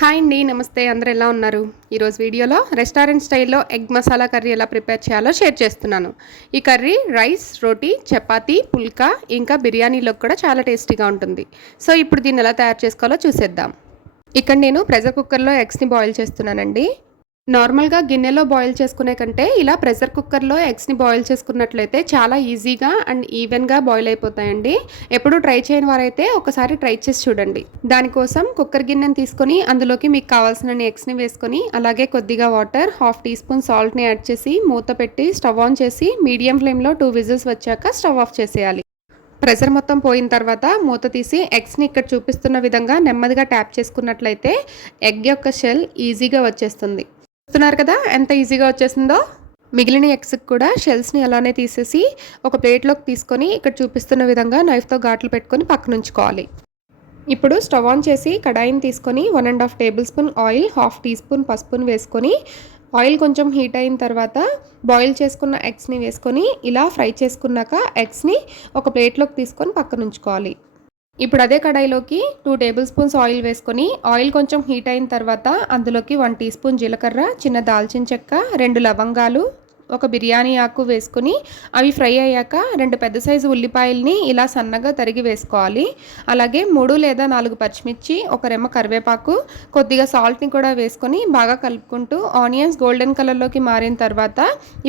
Hi అండి నమస్తే అందరు ఎలా ఉన్నారు? ఈరోజు వీడియోలో రెస్టారెంట్ స్టైల్లో ఎగ్ మసాలా కర్రీ ఎలా ప్రిపేర్ చేయాలో షేర్ చేస్తున్నాను. ఈ కర్రీ రైస్ రోటీ చపాతి పుల్కా ఇంకా బిర్యానీలో కూడా చాలా టేస్టీగా ఉంటుంది. సో ఇప్పుడు దీన్ని ఎలా తయారు చేసుకోవాలో చూసేద్దాం. ఇక్కడ నేను ప్రెషర్ కుక్కర్లో ఎగ్స్ని బాయిల్ చేస్తున్నానండి. నార్మల్గా గిన్నెలో బాయిల్ చేసుకునే కంటే ఇలా ప్రెషర్ కుక్కర్లో ఎగ్స్ని బాయిల్ చేసుకున్నట్లయితే చాలా ఈజీగా అండ్ ఈవెన్గా బాయిల్ అయిపోతాయండి. ఎప్పుడు ట్రై చేయని వారైతే ఒకసారి ట్రై చేసి చూడండి. దానికోసం కుక్కర్ గిన్నెని తీసుకొని అందులోకి మీకు కావాల్సిన ఎగ్స్ని వేసుకొని అలాగే కొద్దిగా వాటర్ హాఫ్ టీ స్పూన్ సాల్ట్ని యాడ్ చేసి మూత పెట్టి స్టవ్ ఆన్ చేసి మీడియం ఫ్లేమ్లో టూ విజిల్స్ వచ్చాక స్టవ్ ఆఫ్ చేసేయాలి. ప్రెషర్ మొత్తం పోయిన తర్వాత మూత తీసి ఎగ్స్ని ఇక్కడ చూపిస్తున్న విధంగా నెమ్మదిగా ట్యాప్ చేసుకున్నట్లయితే ఎగ్ యొక్క షెల్ ఈజీగా వచ్చేస్తుంది. చూస్తున్నారు కదా ఎంత ఈజీగా వచ్చేసిందో? మిగిలిన ఎగ్స్కి కూడా షెల్స్ని అలానే తీసేసి ఒక ప్లేట్లోకి తీసుకొని ఇక్కడ చూపిస్తున్న విధంగా నైఫ్తో ఘాట్లు పెట్టుకొని పక్కన ఉంచుకోవాలి. ఇప్పుడు స్టవ్ ఆన్ చేసి కడాయిని తీసుకొని one and half tablespoon oil half teaspoon పసుపును వేసుకొని ఆయిల్ కొంచెం హీట్ అయిన తర్వాత బాయిల్ చేసుకున్న ఎగ్స్ని వేసుకొని ఇలా ఫ్రై చేసుకున్నాక ఎగ్స్ని ఒక ప్లేట్లోకి తీసుకొని పక్కన ఉంచుకోవాలి. ఇప్పుడు అదే కడాయిలోకి టూ టేబుల్ స్పూన్స్ ఆయిల్ వేసుకొని ఆయిల్ కొంచెం హీట్ అయిన తర్వాత అందులోకి వన్ టీ స్పూన్ జీలకర్ర చిన్న దాల్చిన చెక్క రెండు లవంగాలు ఒక బిర్యానీ ఆకు వేసుకుని అవి ఫ్రై అయ్యాక రెండు పెద్ద సైజు ఉల్లిపాయల్ని ఇలా సన్నగా తరిగి వేసుకోవాలి. అలాగే మూడు లేదా నాలుగు పచ్చిమిర్చి ఒక రెమ్మ కరివేపాకు కొద్దిగా సాల్ట్ని కూడా వేసుకొని బాగా కలుపుకుంటూ ఆనియన్స్ గోల్డెన్ కలర్లోకి మారిన తర్వాత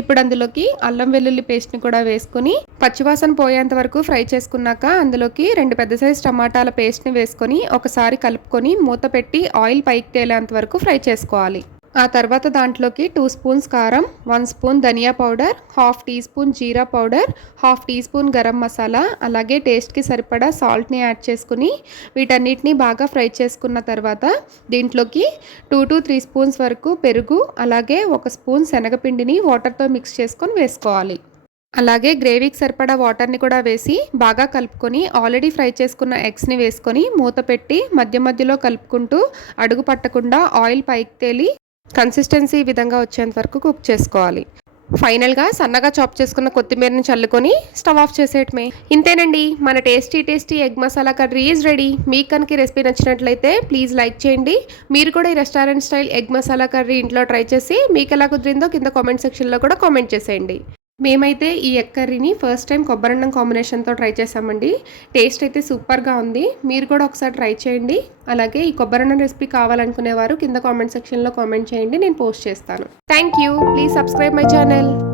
ఇప్పుడు అందులోకి అల్లం వెల్లుల్లి పేస్ట్ని కూడా వేసుకొని పచ్చివాసన పోయేంత వరకు ఫ్రై చేసుకున్నాక అందులోకి రెండు పెద్ద సైజు టమాటాల పేస్ట్ని వేసుకొని ఒకసారి కలుపుకొని మూత పెట్టి ఆయిల్ పైకి తేలేంత వరకు ఫ్రై చేసుకోవాలి. ఆ తర్వాత దాంట్లోకి టూ స్పూన్స్ కారం వన్ స్పూన్ ధనియా పౌడర్ హాఫ్ టీ స్పూన్ జీరా powder half teaspoon garam masala అలాగే టేస్ట్కి సరిపడా సాల్ట్ని యాడ్ చేసుకుని వీటన్నిటిని బాగా ఫ్రై చేసుకున్న తర్వాత దీంట్లోకి టూ టు త్రీ స్పూన్స్ వరకు పెరుగు అలాగే ఒక స్పూన్ శనగపిండిని వాటర్తో మిక్స్ చేసుకొని వేసుకోవాలి. అలాగే గ్రేవీకి సరిపడా వాటర్ని కూడా వేసి బాగా కలుపుకొని ఆల్రెడీ ఫ్రై చేసుకున్న ఎగ్స్ని వేసుకొని మూత పెట్టి మధ్య మధ్యలో కలుపుకుంటూ అడుగు పట్టకుండా ఆయిల్ పైకి తేలి కన్సిస్టెన్సీ ఈ విధంగా వచ్చేంత వరకు కుక్ చేసుకోవాలి. ఫైనల్గా సన్నగా చాప్ చేసుకున్న కొత్తిమీరని చల్లుకొని స్టవ్ ఆఫ్ చేసేయటమే. ఇంతేనండి మన tasty tasty egg masala curry is ready మీకు కనుక రెసిపీ నచ్చినట్లయితే ప్లీజ్ లైక్ చేయండి. మీరు కూడా ఈ restaurant style egg masala curry ఇంట్లో ట్రై చేసి మీకు ఎలా కుదిరిందో కింద కామెంట్ సెక్షన్లో కూడా కామెంట్ చేసేయండి. మేమైతే ఈ ఎక్కర్రీని ఫస్ట్ టైం కొబ్బరన్నం కాంబినేషన్తో ట్రై చేసామండి. టేస్ట్ అయితే సూపర్గా ఉంది. మీరు కూడా ఒకసారి ట్రై చేయండి. అలాగే ఈ కొబ్బరన్నం రెసిపీ కావాలనుకునేవారు కింద కామెంట్ సెక్షన్లో కామెంట్ చేయండి. నేను పోస్ట్ చేస్తాను. Thank you please subscribe my channel